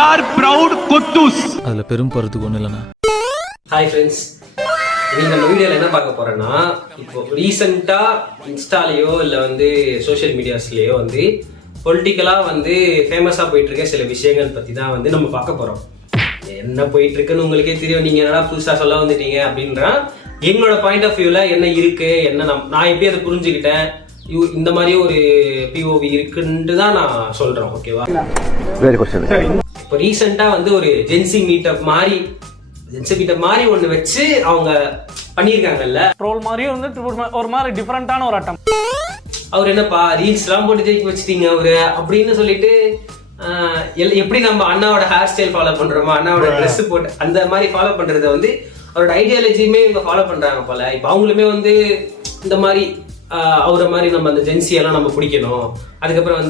R proud கொத்தூஸ். அதுல பெரும் பருத்துக்கு ஒண்ணு இல்லைண்ணா. ஹாய் ஃப்ரெண்ட்ஸ், இன்னைக்கு நம்ம வீடியோவில் என்ன பார்க்க போறோம்னா, இப்போ ரீசெண்டாக இன்ஸ்டாலேயோ இல்லை சோஷியல் மீடியாஸ்லேயோ பொலிட்டிக்கலாக ஃபேமஸாக போயிட்டு இருக்க சில விஷயங்கள் பற்றி தான் நம்ம பார்க்க போகிறோம். என்ன போயிட்டு இருக்குன்னு உங்களுக்கே தெரியும். நீங்கள் என்னடா புதுசாக சொல்ல வந்துட்டீங்க அப்படின்றா எங்களோட பாயிண்ட் ஆஃப் வியூவில் என்ன இருக்கு, என்ன நான் எப்படி அதை புரிஞ்சுக்கிட்டேன், இந்த மாதிரி ஒரு பிஓவி இருக்குன்ட்டு தான் நான் சொல்றேன். ஓகேவா? இப்போ ரீசெண்டாக ஒரு ஜென்சி மீட்டப் மாதிரி ஒன்று வச்சு அவங்க பண்ணியிருக்காங்கல்ல, ட்ரோல் மாதிரி ஒரு மாதிரி டிஃபரெண்டான ஒரு அட்டம். அவர் என்னப்பா ரீல்ஸ்லாம் போட்டு ஜெயிக்க வச்சுட்டீங்க அவரு அப்படின்னு சொல்லிட்டு, எப்படி நம்ம அண்ணாவோட ஹேர் ஸ்டைல் ஃபாலோ பண்றோமோ, அண்ணாவோட ட்ரெஸ் போட்டு அந்த மாதிரி ஃபாலோ பண்றத அவரோட ஐடியாலஜியுமே இவங்க ஃபாலோ பண்றாங்க போல. இப்போ அவங்களுமே இந்த மாதிரி அவரை மாதிரி நம்ம அந்த ஜென்சியெல்லாம் நம்ம பிடிக்கணும். அதுக்கப்புறம்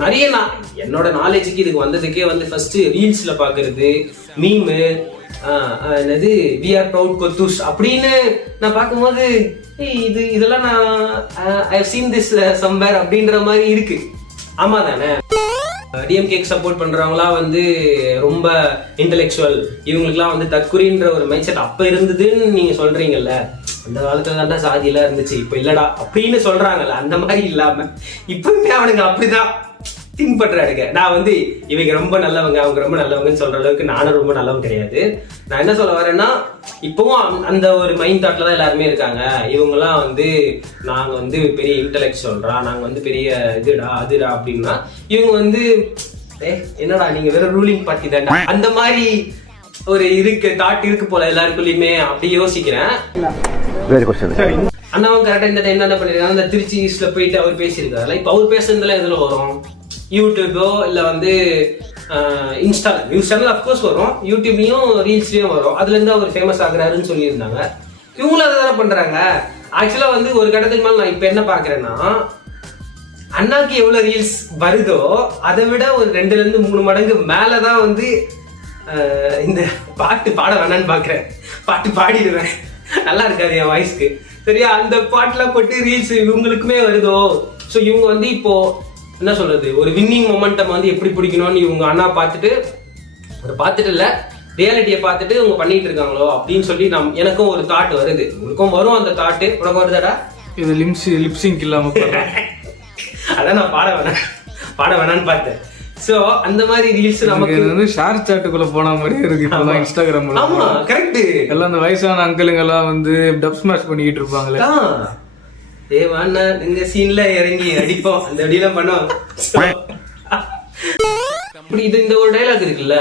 நிறைய என்னோட நாலேஜுக்கு இதுக்கு வந்ததுக்கே ஃபர்ஸ்ட் ரீல்ஸ்ல பாக்குறது மீமு, என்னது வி ஆர் ப்ரவுட் கொத்தூஸ் அப்படின்னு நான் பார்க்கும்போது இதெல்லாம் நான் I have seen this somewhere அப்படின்ற மாதிரி இருக்கு. ஆமா தானே? டிஎம்கேக்கு சப்போர்ட் பண்றவங்களா ரொம்ப இன்டெலெக்சுவல், இவங்களுக்குலாம் தற்குறின்ற ஒரு மைண்ட் செட் அப்ப இருந்ததுன்னு நீங்க சொல்றீங்கல்ல. அந்த காலத்துல தான்டா சாதி எல்லாம் இருந்துச்சு, இப்ப இல்லடா அப்படின்னு சொல்றாங்கல்ல. அந்த மாதிரி இல்லாம இப்பவுமே அவனுங்க அப்படிதான் திங்க் பண்றானுங்க. நான் இவங்க ரொம்ப நல்லவங்க, அவங்க ரொம்ப நல்லவங்கன்னு சொல்ற அளவுக்கு நானும் ரொம்ப நல்லவங்க கிடையாது. நான் என்ன சொல்ல வரேன்னா, இப்பவும் அந்த ஒரு மைண்ட் தாட்ல தான் எல்லாருமே இருக்காங்க. இவங்கெல்லாம் நாங்க பெரிய இன்டெலெக்ட் சொல்றோம், நாங்க பெரிய இதுடா அதுடா அப்படின்னா, இவங்க என்னடா நீங்க வேற ரூலிங் பார்ட்டி தான்டா அந்த மாதிரி ஒரு தாட் இருக்கு போல எல்லாருக்குள்ளயுமே. அப்படி யோசிக்கிறேன். அண்ணாவும் கரெக்டா இந்த டைம் என்ன பண்ணிருக்காங்க, இந்த திருச்சி ஈஸ்ட்ல போயிட்டு அவர் பேசியிருக்காரு. இப்ப அவர் பேசுறதுல எதுல வரும்? யூடியூபோ இல்ல இன்ஸ்டா நியூஸ் சேனல் அப்கோர்ஸ் வரும், யூடியூப்லயும் ரீல்ஸ்லயும் வரும். அதுல இருந்து அவர் ஃபேமஸ் ஆகுறாருன்னு சொல்லியிருந்தாங்க. இவங்களும் அதை தானே பண்றாங்க. ஆக்சுவலா ஒரு கட்டத்துக்கு மேல நான் இப்ப என்ன பாக்குறேன்னா, அண்ணாக்கு எவ்வளவு ரீல்ஸ் வருதோ அதை விட ஒரு 2 to 3 மடங்கு மேலதான் இந்த பாட்டு பாட வேணான்னு பாக்குறேன். பாட்டு பாடிடுவேன், நல்லா இருக்காது என் வாய்ஸ்க்கு. சரியா? அந்த பாட்டுலாம் போட்டு ரீல்ஸ் இவங்களுக்குமே வருதோ. ஸோ இவங்க இப்போ என்ன சொல்றது, ஒரு வின்னிங் மொமெண்டம் எப்படி பிடிக்கணும்னு இவங்க அண்ணா பார்த்துட்டு இல்ல ரியாலிட்டியை பார்த்துட்டு இவங்க பண்ணிட்டு இருக்காங்களோ அப்படின்னு சொல்லி எனக்கும் ஒரு தாட் வருது. உங்களுக்கும் வரும் அந்த தாட்டு. உனக்கு வருதாடா? இது லிப்சிங் இல்லாம அதான் நான் பாட வேணான்னு பார்த்தேன். சோ அந்த மாதிரி ரீல்ஸ் நமக்கு ஷேர் சாட்டுக்குள்ள போன மாதிரியே இருக்கு இப்போ இன்ஸ்டாகிராம்ல. ஆமா கரெக்ட். எல்லாம் அந்த வயசான அங்கிளுங்க எல்லாம் டப் ஸ்மாஷ் பண்ணிக்கிட்டு இருப்பாங்களே. தேவானா எங்க சீன்ல இறங்கி அடிப்போம், அந்த அடியெல்லாம் பண்ணுவோம். இப்படி இந்த ஒரு டைலாக் இருக்குல்ல,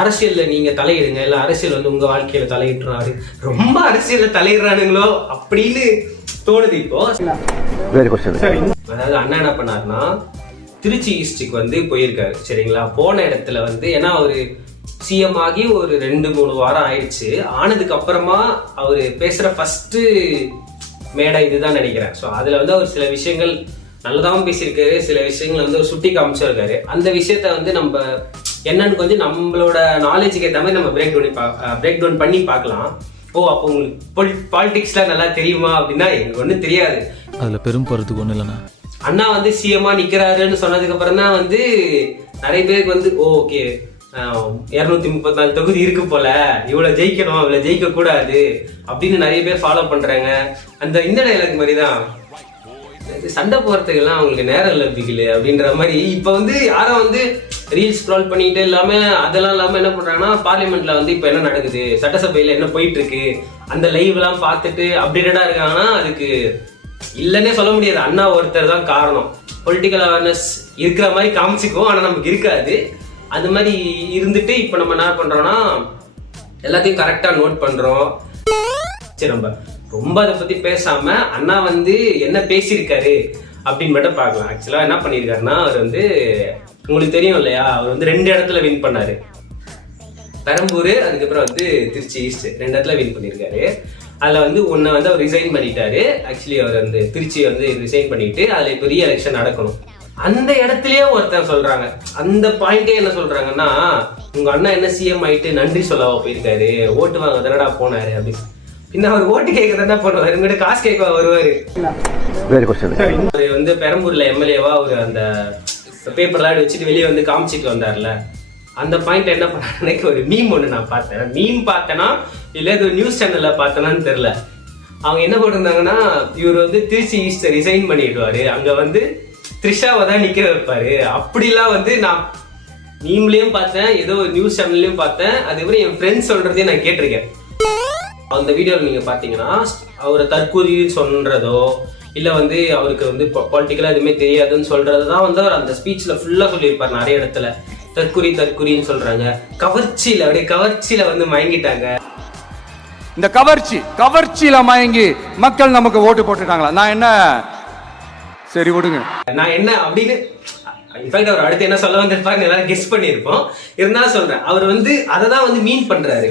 அரசியல்ல நீங்க தலையிடுங்க, இல்ல அரசியல் உங்க வாழ்க்கையில தலையிடுறாரு, ரொம்ப அரசியல்ல தலையிடுறானுங்களோ அப்படின்னு தோணுது இப்போ. அதாவது அண்ணா என்ன பண்ணாருன்னா, திருச்சி ஈஸ்டுக்கு போயிருக்காரு. சரிங்களா? போன இடத்துல ஏன்னா அவரு சிஎம் ஆகி ஒரு 2-3 வாரம் ஆயிடுச்சு. ஆனதுக்கு அப்புறமா அவரு பேசுற ஃபர்ஸ்ட் மேடை இதுதான் நினைக்கிறேன். ஸோ அதுல அவர் சில விஷயங்கள் நல்லதாகவும் பேசியிருக்காரு, சில விஷயங்கள் ஒரு சுட்டி காமிச்சிருக்காரு. அந்த விஷயத்த நம்ம என்னன்னு நம்மளோட நாலேஜுக்கு ஏற்ற மாதிரி நம்ம பிரேக் டவுன் பண்ணி பார்க்கலாம். ஓ, அப்போ உங்களுக்கு பாலிடிக்ஸ்லாம் நல்லா தெரியுமா அப்படின்னா எனக்கு ஒன்றும் தெரியாது. அதுல பெரும் பருத்துக்கு ஒண்ணு இல்லைண்ணா. அண்ணா சிஎம்மா நிக்கிறாருன்னு சொன்னதுக்கு அப்புறம் தான் நிறைய பேருக்கு ஓகே 234 தொகுதி இருக்கு போல, இவ்வளவு ஜெயிக்கணும், இவ்வளவு ஜெயிக்க கூடாது அப்படின்னு நிறைய பேர் ஃபாலோ பண்றாங்க. இந்த டைலாக் மாதிரி தான் சண்டை போறதுக்கு எல்லாம் அவங்களுக்கு நேரம் இல்லை அப்படின்ற மாதிரி. இப்ப யாரும் ரீல்ஸ் ஸ்க்ரால் பண்ணிட்டு இல்லாம அதெல்லாம் இல்லாம என்ன பண்றாங்கன்னா, பார்லிமெண்ட்ல இப்ப என்ன நடக்குது, சட்டசபையில என்ன போயிட்டு இருக்கு, அந்த லைவ் எல்லாம் பார்த்துட்டு அப்டேட்டடா இருக்காங்கன்னா அதுக்கு இல்லன்னே சொல்ல முடியாது. அண்ணா ஒருத்தர் தான் காரணம். பொலிட்டிக்கல் அவேர்னஸ் இருக்கிற மாதிரி காமிச்சிக்கும், ஆனா நமக்கு இருக்காது. அது மாதிரி இருந்துட்டு இப்ப நம்ம என்ன பண்றோம்னா, எல்லாத்தையும் கரெக்டா நோட் பண்றோம். சரி, நம்ம ரொம்ப அதை பத்தி பேசாம அண்ணா என்ன பேசியிருக்காரு அப்படின்னு மட்டும் பார்க்கலாம். ஆக்சுவலா என்ன பண்ணிருக்காருன்னா, அவர் உங்களுக்கு தெரியும் இல்லையா, அவர் 2 இடத்துல வின் பண்ணாரு. பெரம்பூர், அதுக்கப்புறம் திருச்சி ஈஸ்ட் 2 இடத்துல வின் பண்ணிருக்காரு. அதுல ஒன்னு அவர் ரிசைன் பண்ணிட்டாரு. ஆக்சுவலி அவர் திருச்சி ரிசைன் பண்ணிட்டு அதுல இப்போ ரீ எலெக்ஷன் நடக்கணும். அந்த இடத்துலயே ஒருத்தர் சொல்றாங்க, அந்த பாயிண்டே என்ன சொல்றாங்கன்னா, உங்க அண்ணா என்ன சிஎம் ஆயிட்டு நன்றி சொல்லவா போயிருக்காரு, ஓட்டு வாங்க தானடா போனாரு அப்படின்னு. பின்ன அவர் ஓட்டு கேட்கறதா பண்ணுவாரு, உங்ககிட்ட காசு கேட்க வருவாரு. பெரம்பூர்ல எம்எல்ஏவா அவர் அந்த பேப்பர்லாம் வச்சுட்டு வெளியே காமிச்சிட்டு வந்தார்ல, அந்த பாயிண்ட் என்ன பண்ணாங்க, ஒரு மீம் ஒன்று நான் பார்த்தேன். மீம் பார்த்தேன்னா இல்லை இது நியூஸ் சேனலில் பார்த்தேனான்னு தெரில. அவங்க என்ன போட்டிருந்தாங்கன்னா, இவர் வந்து திருச்சி ஈஸ்ட் ரிசைன் பண்ணிடுவாரு, அங்கே வந்து த்ரிஷாவை தான் நிற்க வைப்பாரு அப்படிலாம் வந்து நான் மீம்லேயும் பார்த்தேன், ஏதோ ஒரு நியூஸ் சேனல்லையும் பார்த்தேன். அதுக்கப்புறம் என் ஃப்ரெண்ட்ஸ் சொல்கிறதையும் நான் கேட்டிருக்கேன். அந்த வீடியோவில் நீங்கள் பார்த்தீங்கன்னா அவரை தற்கூரி சொல்கிறதோ இல்லை வந்து அவருக்கு வந்து பொலிட்டிக்கலாக எதுவுமே தெரியாதுன்னு சொல்கிறது தான் வந்து அவர் அந்த ஸ்பீச்சில் ஃபுல்லாக சொல்லியிருப்பார். நிறைய இடத்துல தற்கூரின்னு சொல்கிறாங்க, கவர்ச்சியில் அப்படியே கவர்ச்சியில் வந்து மயங்கிட்டாங்க. இந்த கவர்ச்சியில மயங்கி மக்கள் நமக்கு ஓட்டு போட்டுட்டாங்களா? நான் என்ன சரி விடுங்க, நான் என்ன அப்படின்னு இன்ஃபேக்ட் அவர் அடுத்து என்ன சொல்ல வந்திருப்பாருன்னு எல்லாரும் கெஸ் பண்ணியிருப்போம். இருந்தாலும் சொல்றேன், அவர் வந்து அதை தான் வந்து மீன் பண்றாரு.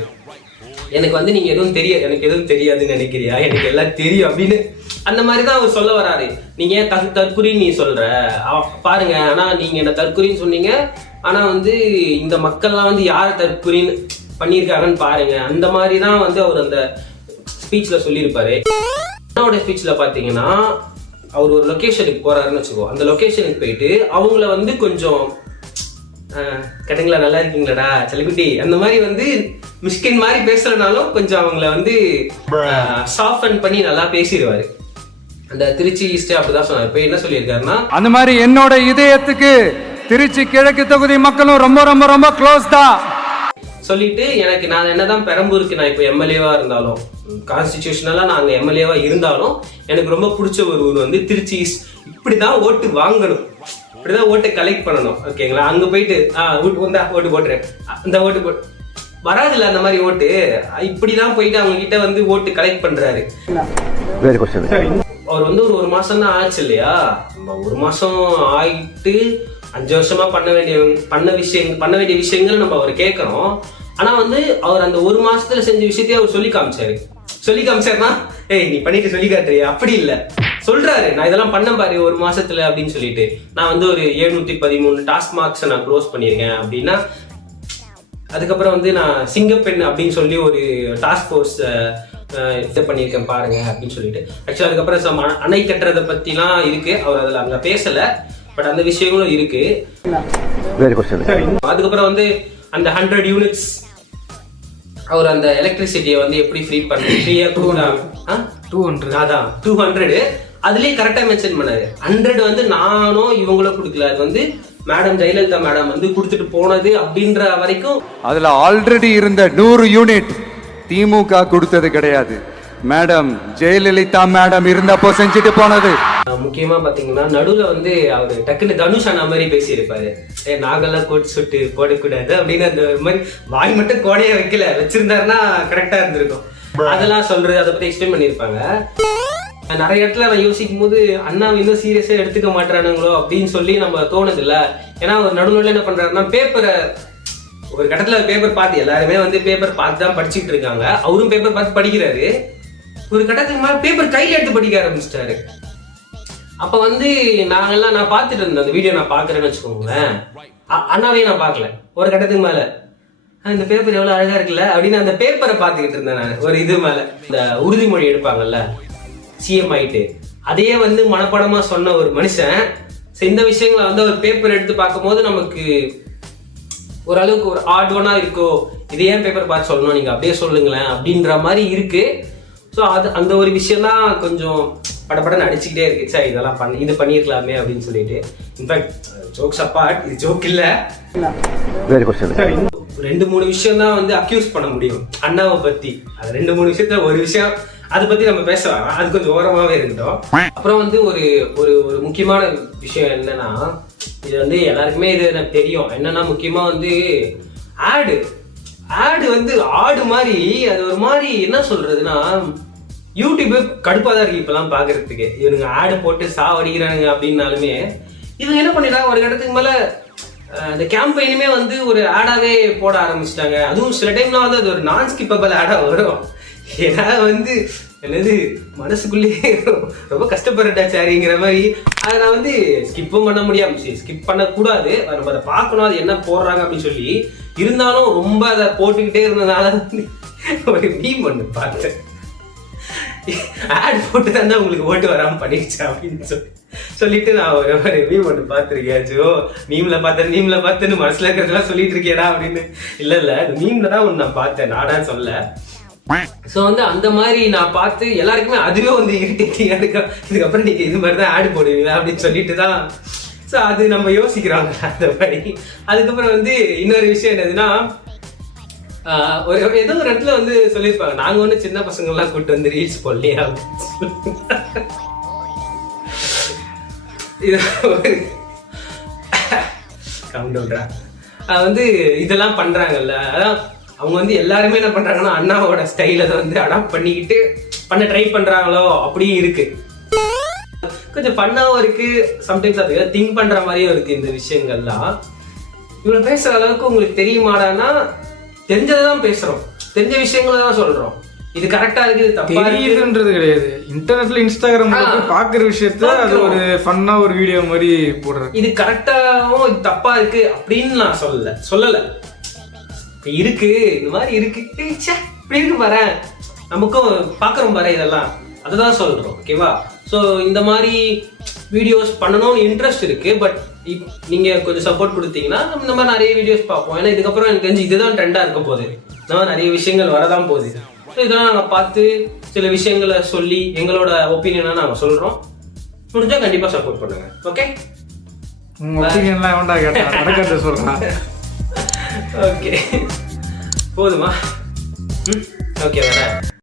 எனக்கு வந்து நீங்க எதுவும் தெரியாது, எனக்கு எதுவும் தெரியாதுன்னு நினைக்கிறியா, எனக்கு எல்லாம் தெரியும் அப்படின்னு அந்த மாதிரி தான் அவர் சொல்ல வராரு. நீங்க தற்குறின்னு நீ சொல்ற பாருங்க, ஆனா நீங்க என்ன தற்குறின்னு சொன்னீங்க, ஆனா வந்து இந்த மக்கள்லாம் வந்து யார் தற்குறின்னு பண்ணியிருக்காங்கன்னு பாருங்க. அந்த மாதிரி தான் வந்து அவர் அந்த ஸ்பீச்ல சொல்லியிருப்பாரு. அண்ணாவோட ஸ்பீச்ல பாத்தீங்கன்னா அவர் ஒரு லொகேஷனுக்கு போறாருன்னு வச்சுக்கோ, அந்த லொகேஷனுக்கு போயிட்டு அவங்கள வந்து கொஞ்சம் கட்டுங்களா, நல்லா இருக்கீங்களாடா செலிபிரிட்டி அந்த மாதிரி வந்து மிஸ்கின் மாதிரி பேசலனாலும் கொஞ்சம் அவங்கள வந்து சாஃப்டன் பண்ணி நல்லா பேசிடுவாரு. அந்த திருச்சி ஈஸ்ட் அப்படிதான் சொன்னார். இப்போ என்ன சொல்லியிருக்காருன்னா, அந்த மாதிரி என்னோட இதயத்துக்கு திருச்சி கிழக்கு தொகுதி மக்களும் ரொம்ப ரொம்ப ரொம்ப க்ளோஸ் தான் சொல்லிட்டு, எனக்கு நான் என்னதான் பெரம்பூருக்கு நான் இப்போ எம்எல்ஏவா இருந்தாலும், கான்ஸ்டிடியூஷனலா நாங்க எம்எல்ஏவா இருந்தாலும், எனக்கு ரொம்ப பிடிச்ச ஒரு ஊர் வந்து திருச்சி ஈஸ்ட். இப்படிதான் ஓட்டு வாங்கணும், இப்படிதான் ஓட்டை கலெக்ட் பண்ணணும். ஓகேங்களா? அங்க போயிட்டு ஓட்டு போட்டுறேன், அந்த ஓட்டு வராதுல்ல அந்த மாதிரி ஓட்டு. இப்படிதான் போயிட்டு அவங்க கிட்ட வந்து ஓட்டு கலெக்ட் பண்றாரு. அவர் வந்து ஒரு மாசம் தான் ஆச்சு இல்லையா? ஒரு மாசம் ஆயிட்டு 5 வருஷமா பண்ண வேண்டிய விஷயங்கள் நம்ம அவர் கேட்கறோம். ஆனா வந்து அவர் அந்த ஒரு மாசத்துல செஞ்ச விஷயத்தையே அவர் சொல்லி காமிச்சாருன்னா, ஏய் நீ பண்ணிட்டு சொல்லி காட்டுறியா, அப்படி இல்ல சொல்றாரு, நான் இதெல்லாம் பண்ண பாரு ஒரு மாசத்துல அப்படின்னு சொல்லிட்டு. நான் வந்து ஒரு 713 டாஸ்க் மார்க்ஸ் நான் க்ளோஸ் பண்ணியிருக்கேன் அப்படின்னா, அதுக்கப்புறம் வந்து நான் சிங்கப்பெண் அப்படின்னு சொல்லி ஒரு டாஸ்க் ஃபோர்ஸ் இது பண்ணியிருக்கேன் பாருங்க அப்படின்னு சொல்லிட்டு. ஆக்சுவலா அதுக்கப்புறம் அணை கட்டுறதை பத்திலாம் இருக்கு, அவர் அதுல அங்க பேசல, பட் அந்த விஷயங்களும் இருக்கு. அதுக்கப்புறம் வந்து அந்த 100 யூனிட்ஸ் அவர் அந்த எலக்ட்ரிசிட்டியை வந்து எப்படி ஃப்ரீ பண்ணி 200 அதுலயே கரெக்டா மென்ஷன் பண்ணாரு. 100 வந்து நானும் இவங்களும் கொடுக்கல, அது வந்து மேடம் ஜெயலலிதா மேடம் வந்து கொடுத்துட்டு போனது அப்படின்ற வரைக்கும். அதுல ஆல்ரெடி இருந்த 100 யூனிட் திமுக கொடுத்தது கிடையாது, மேடம் ஜெயலலிதா மேடம் இருந்தப்போ செஞ்சுட்டு போனது. முக்கியமா பாத்தீங்கன்னா நடுவுல வந்து அவரு டக்குன்னு தனுஷ் அண்ணா மாதிரி பேசியிருப்பாரு, நாங்கெல்லாம் கோட் சுட்டு போடக்கூடாது அப்படின்னு. அந்த மாதிரி வாய் மட்டும் கோடையா வச்சிருந்தாருன்னா கரெக்டா இருந்திருக்கும். அதெல்லாம் சொல்றது, அதை பத்தி எக்ஸ்பிளைன் பண்ணியிருப்பாங்க. நிறைய இடத்துல நான் யோசிக்கும் போது அண்ணா இன்னும் சீரியஸா எடுத்துக்க மாட்டானுங்களோ அப்படின்னு சொல்லி நம்ம தோணுது இல்ல. ஏன்னா அவர் நடுவில் என்ன பண்றாருன்னா, பேப்பரை ஒரு கட்டத்துல பேப்பர் பார்த்து எல்லாருமே வந்து பேப்பர் பார்த்து தான் படிச்சுட்டு இருக்காங்க, அவரும் பேப்பர் பார்த்து படிக்கிறாரு. ஒரு கட்டத்துக்கு மேல பேப்பர் கையில எடுத்து படிக்க ஆரம்பிச்சிட்டாரு. அப்ப வந்து நான் பார்த்துட்டு இருந்தேன் அந்த வீடியோ, நான் பாக்குறேன்னு வச்சுக்கோங்களேன். அண்ணாவே நான் பார்க்கல. ஒரு கட்டத்துக்கு மேல இந்த பேப்பர் எவ்வளவு அழகா இருக்குல்ல அப்படின்னு அந்த பேப்பரை பார்த்துக்கிட்டு இருந்தேன் நான். ஒரு இது மேல இந்த உறுதிமொழி எடுப்பாங்கல்ல சிஎம் ஆயிட்டு, அதையே வந்து மனப்பாடமா சொன்ன ஒரு மனுஷன் இந்த விஷயங்களை வந்து ஒரு பேப்பர் எடுத்து பார்க்கும் போது நமக்கு ஓரளவுக்கு ஒரு ஆட் ஒன்னா இருக்கோ, இது ஏன் பேப்பர் பார்த்து சொல்லணும், நீங்க அப்படியே சொல்லுங்களேன் அப்படின்ற மாதிரி இருக்கு. ஸோ அது அந்த ஒரு விஷயம் தான் கொஞ்சம் படப்படன்னு அடிச்சுக்கிட்டே இருக்கு. சார் இதெல்லாம் இது பண்ணிருக்கலாமே அப்படின்னு சொல்லிட்டு. இன்ஃபேக்ட் ஜோக்ஸ் அப்பார்ட், இது ஜோக் இல்ல, 2-3 விஷயம் தான் வந்து அக்யூஸ் பண்ண முடியும் அண்ணாவை பத்தி. அது 2-3 விஷயத்துல ஒரு விஷயம் அதை பத்தி நம்ம பேசலாம், அது கொஞ்சம் ஓரமாவே இருக்கட்டும். அப்புறம் வந்து ஒரு ஒரு ஒரு முக்கியமான விஷயம் என்னன்னா, இது வந்து எல்லாருக்குமே இது எனக்கு தெரியும். என்னன்னா முக்கியமா வந்து ஆடு வந்து ஆடு மாதிரி, அது ஒரு மாதிரி என்ன சொல்றதுன்னா, யூடியூப் கடுப்பா தான் இருக்கு இப்பெல்லாம் பாக்குறதுக்கு. இவனுங்க ஆடு போட்டு சாவடிக்கிறானுங்க அப்படின்னாலுமே இவங்க என்ன பண்ணிடுறாங்க, ஒரு இடத்துக்கு மேல இந்த கேம்பெயினுமே வந்து ஒரு ஆடாவே போட ஆரம்பிச்சிட்டாங்க. அதுவும் சில டைம்லாம் வந்து அது ஒரு நான் ஸ்கிப்பபிள் ஆடா வரும். ஏன்னா வந்து என்னது மனசுக்குள்ளேயே ரொம்ப கஷ்டப்படுறா சாரிங்கிற மாதிரி அதை நான் வந்து ஸ்கிப்பும் பண்ண முடியாம, ஸ்கிப் பண்ணக்கூடாது, நம்ம அதை பார்க்கணும் அது என்ன போடுறாங்க அப்படின்னு சொல்லி. இருந்தாலும் ரொம்ப அதை போட்டுக்கிட்டே இருந்ததுனால வந்து ஒரு மீம் ஒன்று பார்த்தேன். ஆட் போட்டு தான் உங்களுக்கு ஓட்டு வராம பண்ணிடுச்சு அப்படின்னு சொல்லிட்டு நான் ஒரு ரிவ்யூ ஒன்று பார்த்துருக்கேன். ஜோ மீம்ல பார்த்தேன்னு மனசுல இருக்கிறதெல்லாம் சொல்லிட்டு இருக்கேடா அப்படின்னு. இல்ல மீம்ல தான் ஒன்று நான் பார்த்தேன், நானா சொல்ல. ஸோ வந்து அந்த மாதிரி நான் பார்த்து எல்லாருக்குமே அதுவே வந்து இரிட்டேட்டிங்கா இருக்கு. இதுக்கப்புறம் நீங்க இது மாதிரி தான் ஆட் போடுவீங்களா அப்படின்னு சொல்லிட்டு தான். ஸோ அது நம்ம யோசிக்கிறாங்க அந்த மாதிரி. அதுக்கப்புறம் வந்து இன்னொரு விஷயம் என்னதுன்னா, ஏதோ ஒரு இடத்துல வந்து சொல்லியிருப்பாங்க, நாங்க ஒண்ணு சின்ன பசங்க எல்லாம் கூப்பிட்டு வந்து ரீல்ஸ் போடலையா வந்து இதெல்லாம் பண்றாங்கல்ல. அதான் அவங்க வந்து எல்லாருமே என்ன பண்றாங்கன்னா அண்ணாவோட ஸ்டைல வந்து அடாப்ட் பண்ணிக்கிட்டு பண்ண ட்ரை பண்றாங்களோ அப்படியும் இருக்கு. கொஞ்சம் ஃபன்னாவும் இருக்கு, சம்டைம்ஸ் அது திங்க் பண்ற மாதிரியும் இருக்கு. இந்த விஷயங்கள்லாம் இவ்வளவு பேசுற அளவுக்கு உங்களுக்கு தெரியுமாடானா, தெரிஞ்சதான் பேசுறோம், தெரிஞ்ச விஷயங்களை தான் சொல்றோம். இது கரெக்டா இருக்கு, இது தப்பா தெரியுதுன்றது கிடையாது. இன்டர்நெட்ல இன்ஸ்டாகிராம் பாக்குற விஷயத்த அது ஒரு ஃபன்னா ஒரு வீடியோ மாதிரி போடுறேன். இது கரெக்டாவும் இது தப்பா இருக்கு அப்படின்னு நான் சொல்லல. இருக்கு இந்த மாதிரி இருக்கு, இப்படி இருக்கு பாரு, நமக்கும் பாக்குறோம் பாரு, இதெல்லாம் அதுதான் சொல்றோம். ஓகேவா? ஸோ இந்த மாதிரி வீடியோஸ் பண்ணணும்னு இன்ட்ரெஸ்ட் இருக்கு. பட் நீங்க கொஞ்சம் சப்போர்ட் கொடுத்தீங்கன்னா இந்த மாதிரி நிறைய வீடியோஸ் பார்ப்போம். ஏன்னா இதுக்கப்புறம் எனக்கு தெரிஞ்சு இதுதான் ட்ரெண்டா இருக்க போகுது. இந்த மாதிரி நிறைய விஷயங்கள் வரதான் போகுது. ஸோ இதெல்லாம் நாங்கள் பார்த்து சில விஷயங்களை சொல்லி எங்களோட ஒப்பீனியனை நாங்கள் சொல்றோம். முடிஞ்சா கண்டிப்பா சப்போர்ட் பண்ணுங்க. ஓகே, உங்க ஒப்பீனியன்லாம் வேண்டா கேட்டா நடக்கிறத சொல்றேன். ஓகே போதுமா? ஓகே வேற